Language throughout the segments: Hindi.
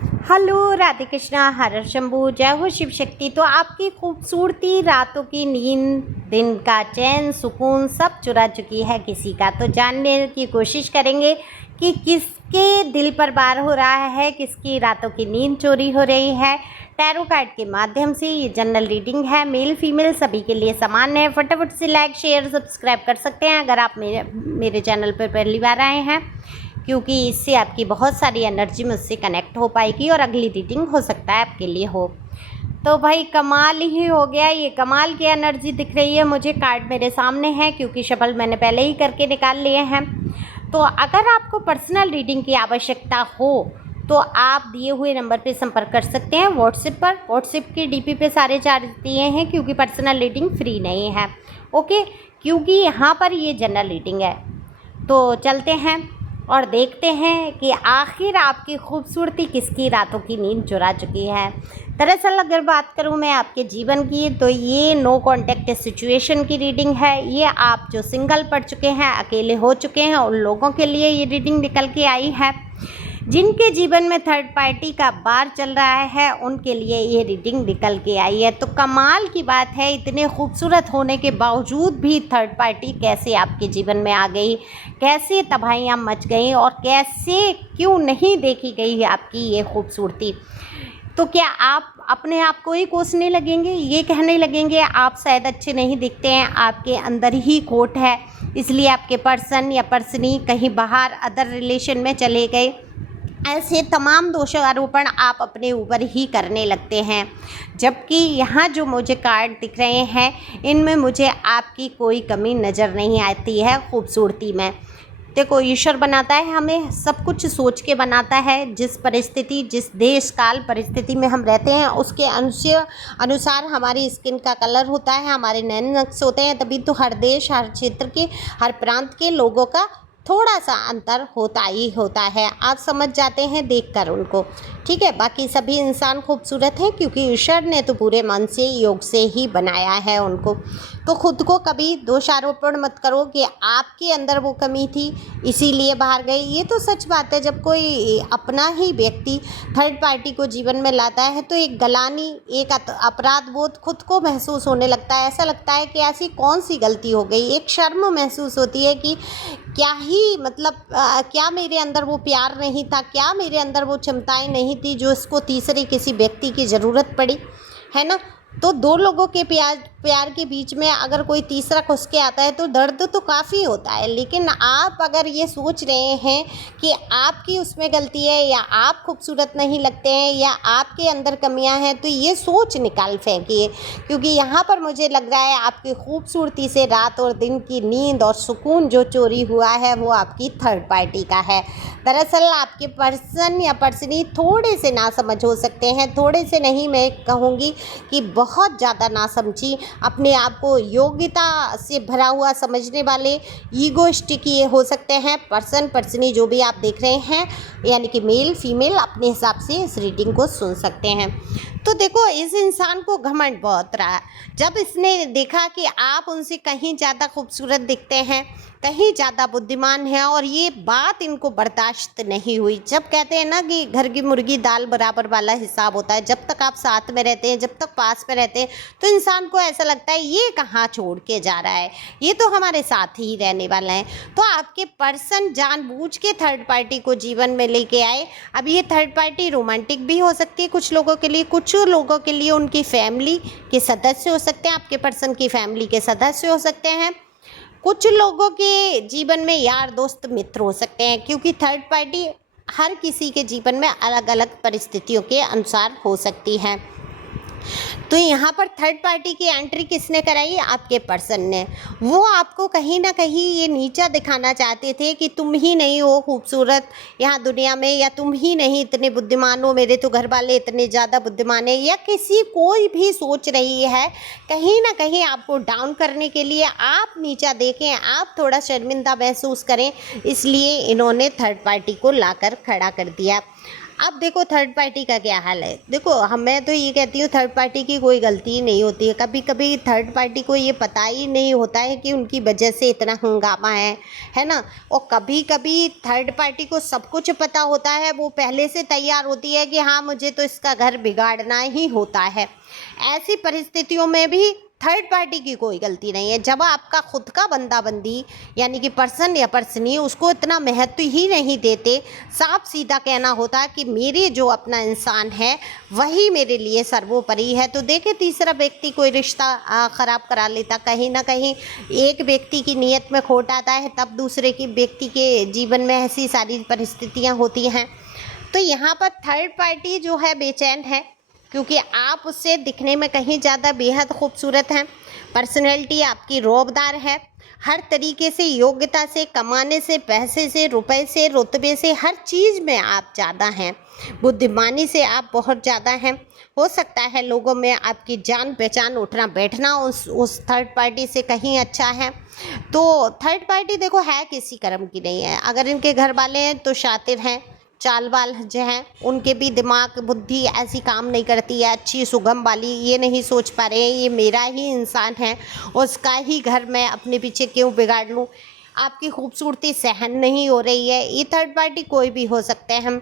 हेलो राधे कृष्णा हर हर शंभू जय हो शिव शक्ति। तो आपकी खूबसूरती रातों की नींद दिन का चैन सुकून सब चुरा चुकी है किसी का। तो जानने की कोशिश करेंगे कि किसके दिल पर वार हो रहा है, किसकी रातों की नींद चोरी हो रही है। टैरो कार्ड के माध्यम से ये जनरल रीडिंग है, मेल फीमेल सभी के लिए समान है। फटाफट से लाइक शेयर सब्सक्राइब कर सकते हैं अगर आप मेरे चैनल पर पहली बार आए हैं, क्योंकि इससे आपकी बहुत सारी एनर्जी मुझसे कनेक्ट हो पाएगी और अगली रीडिंग हो सकता है आपके लिए हो। तो भाई कमाल ही हो गया, ये कमाल की एनर्जी दिख रही है मुझे। कार्ड मेरे सामने है क्योंकि शफल मैंने पहले ही करके निकाल लिए हैं। तो अगर आपको पर्सनल रीडिंग की आवश्यकता हो तो आप दिए हुए नंबर पे संपर्क कर सकते हैं व्हाट्सएप पर। व्हाट्सएप की डीपी पे सारे चार्ज दिए हैं क्योंकि पर्सनल रीडिंग फ्री नहीं है। ओके, क्योंकि यहाँ पर ये जनरल रीडिंग है। तो चलते हैं और देखते हैं कि आखिर आपकी खूबसूरती किसकी रातों की नींद चुरा चुकी है। दरअसल अगर बात करूं मैं आपके जीवन की, तो ये नो कॉन्टैक्ट सिचुएशन की रीडिंग है। ये आप जो सिंगल पड़ चुके हैं, अकेले हो चुके हैं, उन लोगों के लिए ये रीडिंग निकल के आई है। जिनके जीवन में थर्ड पार्टी का बार चल रहा है उनके लिए ये रीडिंग निकल के आई है। तो कमाल की बात है, इतने खूबसूरत होने के बावजूद भी थर्ड पार्टी कैसे आपके जीवन में आ गई, कैसे तबाहियाँ मच गई और कैसे क्यों नहीं देखी गई आपकी ये खूबसूरती। तो क्या आप अपने आप को ही कोसने लगेंगे, ये कहने लगेंगे आप शायद अच्छे नहीं दिखते हैं, आपके अंदर ही खोट है, इसलिए आपके पर्सन या पर्सनी कहीं बाहर अदर रिलेशन में चले गए। ऐसे तमाम दोषारोपण आप अपने ऊपर ही करने लगते हैं। जबकि यहाँ जो मुझे कार्ड दिख रहे हैं इनमें मुझे आपकी कोई कमी नज़र नहीं आती है खूबसूरती में। देखो, ईश्वर बनाता है हमें सब कुछ सोच के बनाता है। जिस परिस्थिति, जिस देश काल परिस्थिति में हम रहते हैं उसके अनुसार हमारी स्किन का कलर होता है, हमारे नैन नक्श होते हैं। तभी तो हर देश, हर क्षेत्र के, हर प्रांत के लोगों का थोड़ा सा अंतर होता ही होता है। आप समझ जाते हैं देखकर उनको, ठीक है। बाकी सभी इंसान खूबसूरत हैं क्योंकि ईश्वर ने तो पूरे मन से, योग से ही बनाया है उनको। तो खुद को कभी दोषारोपण मत करो कि आपके अंदर वो कमी थी इसीलिए बाहर गई। ये तो सच बात है, जब कोई अपना ही व्यक्ति थर्ड पार्टी को जीवन में लाता है तो एक गलानी, एक अपराध बोध खुद को महसूस होने लगता है। ऐसा लगता है कि ऐसी कौन सी गलती हो गई, एक शर्म महसूस होती है कि क्या ही मतलब क्या मेरे अंदर वो प्यार नहीं था, क्या मेरे अंदर वो क्षमताएं नहीं थी जो इसको तीसरे किसी व्यक्ति की ज़रूरत पड़ी, है ना। तो दो लोगों के प्यार के बीच में अगर कोई तीसरा घुस के आता है तो दर्द तो काफ़ी होता है। लेकिन आप अगर ये सोच रहे हैं कि आपकी उसमें गलती है या आप खूबसूरत नहीं लगते हैं या आपके अंदर कमियां हैं, तो ये सोच निकाल फेंकिए, क्योंकि यहाँ पर मुझे लग रहा है आपकी खूबसूरती से रात और दिन की नींद और सुकून जो चोरी हुआ है वो आपकी थर्ड पार्टी का है। दरअसल आपके पर्सन या पर्सनी थोड़े से नासमझ हो सकते हैं, थोड़े से नहीं, मैं कहूँगी कि बहुत ज़्यादा नासमझी, अपने आप को योग्यता से भरा हुआ समझने वाले ईगोइस्टिक ये हो सकते हैं। पर्सन पर्सनी जो भी आप देख रहे हैं, यानी कि मेल फीमेल, अपने हिसाब से इस रीडिंग को सुन सकते हैं। तो देखो, इस इंसान को घमंड बहुत रहा जब इसने देखा कि आप उनसे कहीं ज़्यादा खूबसूरत दिखते हैं, कहीं ज़्यादा बुद्धिमान है, और ये बात इनको बर्दाश्त नहीं हुई। जब कहते हैं ना कि घर की मुर्गी दाल बराबर वाला हिसाब होता है, जब तक आप साथ में रहते हैं, जब तक पास में रहते हैं, तो इंसान को ऐसा लगता है ये कहाँ छोड़ के जा रहा है, ये तो हमारे साथ ही रहने वाला है। तो आपके पर्सन जानबूझ के थर्ड पार्टी को जीवन में लेके आए। अब ये थर्ड पार्टी रोमांटिक भी हो सकती है कुछ लोगों के लिए, कुछ लोगों के लिए उनकी फैमिली के सदस्य हो सकते हैं, आपके पर्सन की फैमिली के सदस्य हो सकते हैं, कुछ लोगों के जीवन में यार दोस्त मित्र हो सकते हैं, क्योंकि थर्ड पार्टी हर किसी के जीवन में अलग अलग परिस्थितियों के अनुसार हो सकती है। तो यहाँ पर थर्ड पार्टी की एंट्री किसने कराई? आपके पर्सन ने। वो आपको कहीं ना कहीं ये नीचा दिखाना चाहते थे कि तुम ही नहीं हो खूबसूरत यहाँ दुनिया में, या तुम ही नहीं इतने बुद्धिमान हो, मेरे तो घर वाले इतने ज़्यादा बुद्धिमान है, या किसी कोई भी सोच रही है कहीं ना कहीं आपको डाउन करने के लिए, आप नीचा देखें, आप थोड़ा शर्मिंदा महसूस करें, इसलिए इन्होंने थर्ड पार्टी को लाकर खड़ा कर दिया। अब देखो थर्ड पार्टी का क्या हाल है। देखो मैं तो ये कहती हूँ थर्ड पार्टी की कोई गलती ही नहीं होती है। कभी कभी थर्ड पार्टी को ये पता ही नहीं होता है कि उनकी वजह से इतना हंगामा है ना। और कभी कभी थर्ड पार्टी को सब कुछ पता होता है, वो पहले से तैयार होती है कि हाँ मुझे तो इसका घर बिगाड़ना ही होता है। ऐसी परिस्थितियों में भी थर्ड पार्टी की कोई गलती नहीं है। जब आपका खुद का बंदा बंदी यानी कि पर्सन या पर्सनी उसको इतना महत्व ही नहीं देते, साफ सीधा कहना होता कि मेरे जो अपना इंसान है वही मेरे लिए सर्वोपरि है, तो देखे तीसरा व्यक्ति कोई रिश्ता ख़राब करा लेता। कहीं ना कहीं एक व्यक्ति की नीयत में खोट आता है, तब दूसरे की व्यक्ति के जीवन में ऐसी सारी परिस्थितियाँ होती हैं। तो यहाँ पर थर्ड पार्टी जो है बेचैन है, क्योंकि आप उससे दिखने में कहीं ज़्यादा बेहद खूबसूरत हैं। पर्सनैलिटी आपकी रौबदार है, हर तरीके से, योग्यता से, कमाने से, पैसे से, रुपए से, रुतबे से, हर चीज़ में आप ज़्यादा हैं। बुद्धिमानी से आप बहुत ज़्यादा हैं। हो सकता है लोगों में आपकी जान पहचान, उठना बैठना उस थर्ड पार्टी से कहीं अच्छा है। तो थर्ड पार्टी देखो है किसी कर्म की नहीं है। अगर इनके घर वाले हैं तो शातिर हैं, चालबाज जो हैं, उनके भी दिमाग बुद्धि ऐसी काम नहीं करती है अच्छी सुगम वाली। ये नहीं सोच पा रहे हैं ये मेरा ही इंसान है, उसका ही घर मैं अपने पीछे क्यों बिगाड़ लूँ। आपकी खूबसूरती सहन नहीं हो रही है। ये थर्ड पार्टी कोई भी हो सकते हैं।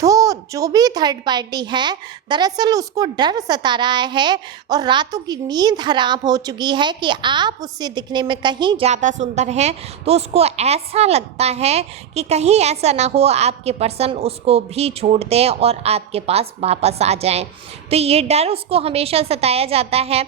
तो जो भी थर्ड पार्टी है दरअसल उसको डर सता रहा है और रातों की नींद हराम हो चुकी है कि आप उससे दिखने में कहीं ज़्यादा सुंदर हैं, तो उसको ऐसा लगता है कि कहीं ऐसा ना हो आपके पर्सन उसको भी छोड़ दें और आपके पास वापस आ जाएं। तो ये डर उसको हमेशा सताया जाता है।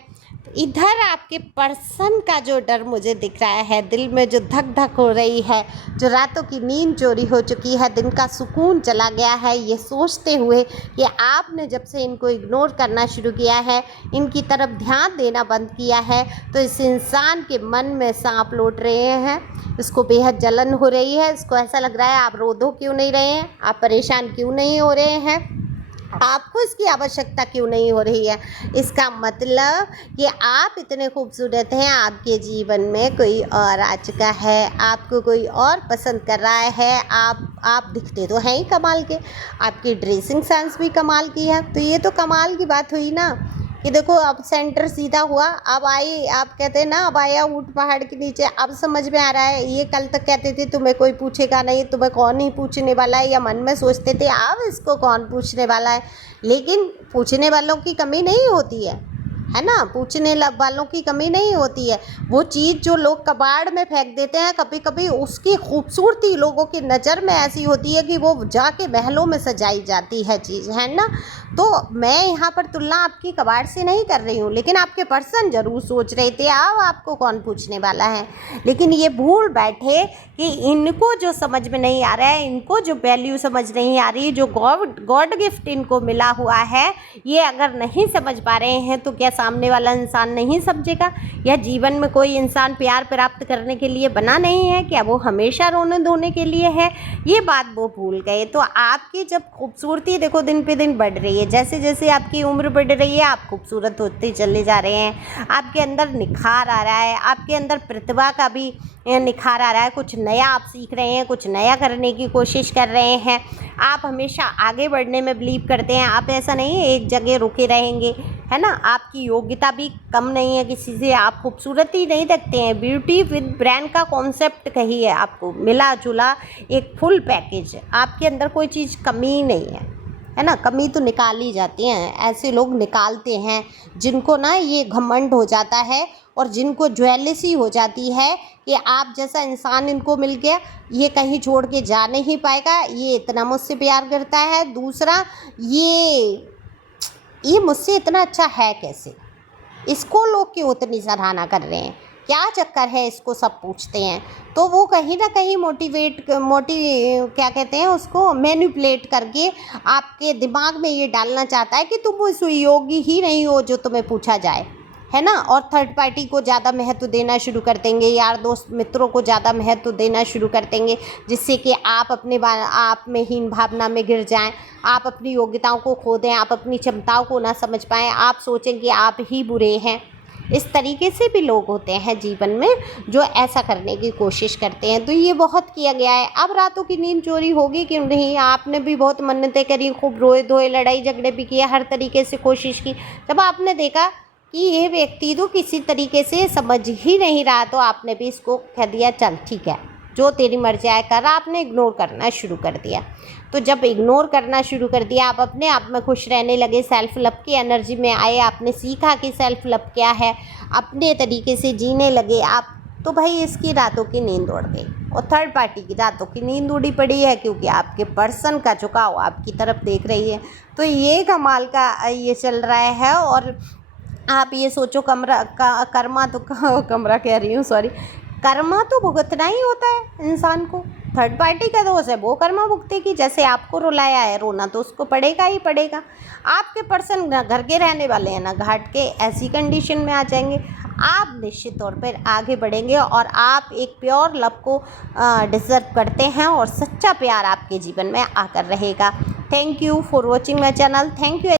इधर आपके पर्सन का जो डर मुझे दिख रहा है, दिल में जो धक धक हो रही है, जो रातों की नींद चोरी हो चुकी है, दिन का सुकून चला गया है, ये सोचते हुए कि आपने जब से इनको इग्नोर करना शुरू किया है, इनकी तरफ ध्यान देना बंद किया है, तो इस इंसान के मन में सांप लौट रहे हैं। इसको बेहद जलन हो रही है। इसको ऐसा लग रहा है आप रो धो क्यों नहीं रहे हैं, आप परेशान क्यों नहीं हो रहे हैं, आपको इसकी आवश्यकता क्यों नहीं हो रही है। इसका मतलब कि आप इतने खूबसूरत हैं, आपके जीवन में कोई और आ चुका है, आपको कोई और पसंद कर रहा है। आप दिखते तो हैं ही कमाल के, आपकी ड्रेसिंग सेंस भी कमाल की है। तो ये तो कमाल की बात हुई ना कि देखो अब सेंटर सीधा हुआ। अब आई, आप कहते हैं ना अब आया ऊँट पहाड़ के नीचे, अब समझ में आ रहा है। ये कल तक कहते थे तुम्हें कोई पूछेगा नहीं, तुम्हें कौन ही पूछने वाला है, या मन में सोचते थे अब इसको कौन पूछने वाला है। लेकिन पूछने वालों की कमी नहीं होती है ना, पूछने वालों की कमी नहीं होती है। वो चीज़ जो लोग कबाड़ में फेंक देते हैं, कभी कभी उसकी खूबसूरती लोगों की नज़र में ऐसी होती है कि वो जाके महलों में सजाई जाती है चीज़, है ना। तो मैं यहाँ पर तुलना आपकी कबाड़ से नहीं कर रही हूँ, लेकिन आपके पर्सन ज़रूर सोच रहे थे अब आपको कौन पूछने वाला है। लेकिन ये भूल बैठे कि इनको जो समझ में नहीं आ रहा है, इनको जो वैल्यू समझ नहीं आ रही, जो गॉड गिफ्ट इनको मिला हुआ है, ये अगर नहीं समझ पा रहे हैं तो क्या सामने वाला इंसान नहीं समझेगा। या जीवन में कोई इंसान प्यार प्राप्त करने के लिए बना नहीं है, क्या वो हमेशा रोने धोने के लिए है, ये बात वो भूल गए। तो आपकी जब खूबसूरती देखो दिन पे दिन बढ़ रही है, जैसे जैसे आपकी उम्र बढ़ रही है आप खूबसूरत होते चले जा रहे हैं, आपके अंदर निखार आ रहा है, आपके अंदर प्रतिभा का भी निखार आ रहा है, कुछ नया आप सीख रहे हैं, कुछ नया करने की कोशिश कर रहे हैं। आप हमेशा आगे बढ़ने में बिलीव करते हैं, आप ऐसा नहीं है एक जगह रुके रहेंगे, है ना। आपकी योग्यता भी कम नहीं है किसी से, आप खूबसूरती नहीं रखते हैं। ब्यूटी विद ब्रांड का कॉन्सेप्ट कही है आपको, मिला जुला एक फुल पैकेज। आपके अंदर कोई चीज़ कमी नहीं है ना। कमी तो निकाली जाती हैं, ऐसे लोग निकालते हैं जिनको ना ये घमंड हो जाता है और जिनको ज्वेलसी हो जाती है कि आप जैसा इंसान इनको मिल गया, ये कहीं छोड़ के जा नहीं पाएगा, ये इतना मुझसे प्यार करता है। दूसरा ये मुझसे इतना अच्छा है कैसे, इसको लोग क्यों उतनी सराहना कर रहे हैं, क्या चक्कर है, इसको सब पूछते हैं। तो वो कहीं ना कहीं क्या कहते हैं उसको, मैनिपुलेट करके आपके दिमाग में ये डालना चाहता है कि तुम उस योग्य ही नहीं हो जो तुम्हें पूछा जाए, है ना। और थर्ड पार्टी को ज़्यादा महत्व देना शुरू कर देंगे, यार दोस्त मित्रों को ज़्यादा महत्व देना शुरू कर देंगे, जिससे कि आप आप में हीन भावना में गिर जाएं, आप अपनी योग्यताओं को खो दें, आप अपनी क्षमताओं को ना समझ पाएँ, आप सोचें कि आप ही बुरे हैं। इस तरीके से भी लोग होते हैं जीवन में जो ऐसा करने की कोशिश करते हैं। तो ये बहुत किया गया है। अब रातों की नींद चोरी होगी क्यों नहीं, आपने भी बहुत मन्नतें करी, खूब रोए धोए, लड़ाई झगड़े भी किए, हर तरीके से कोशिश की। जब आपने देखा कि ये व्यक्ति तो किसी तरीके से समझ ही नहीं रहा, तो आपने भी इसको कह दिया चल ठीक है, जो तेरी मर्जी आए कर, आपने इग्नोर करना शुरू कर दिया। तो जब इग्नोर करना शुरू कर दिया, आप अपने आप में खुश रहने लगे, सेल्फ लव की एनर्जी में आए, आपने सीखा कि सेल्फ लव क्या है, अपने तरीके से जीने लगे आप, तो भाई इसकी रातों की नींद उड़ गई और थर्ड पार्टी की रातों की नींद उड़ी पड़ी है, क्योंकि आपके पर्सन का झुकाव आपकी तरफ देख रही है। तो ये कमाल का ये चल रहा है। और आप ये सोचो कर्मा तो कमरा कह रही हूँ, सॉरी, कर्मा तो भुगतना ही होता है इंसान को। थर्ड पार्टी का दोष है, वो कर्मा भुगतेगी। जैसे आपको रुलाया है, रोना तो उसको पड़ेगा ही पड़ेगा। आपके पर्सन ना घर के रहने वाले हैं ना घाट के, ऐसी कंडीशन में आ जाएंगे। आप निश्चित तौर पर आगे बढ़ेंगे और आप एक प्योर लव को डिज़र्व करते हैं और सच्चा प्यार आपके जीवन में आकर रहेगा। Thank you for watching my channel. Thank you.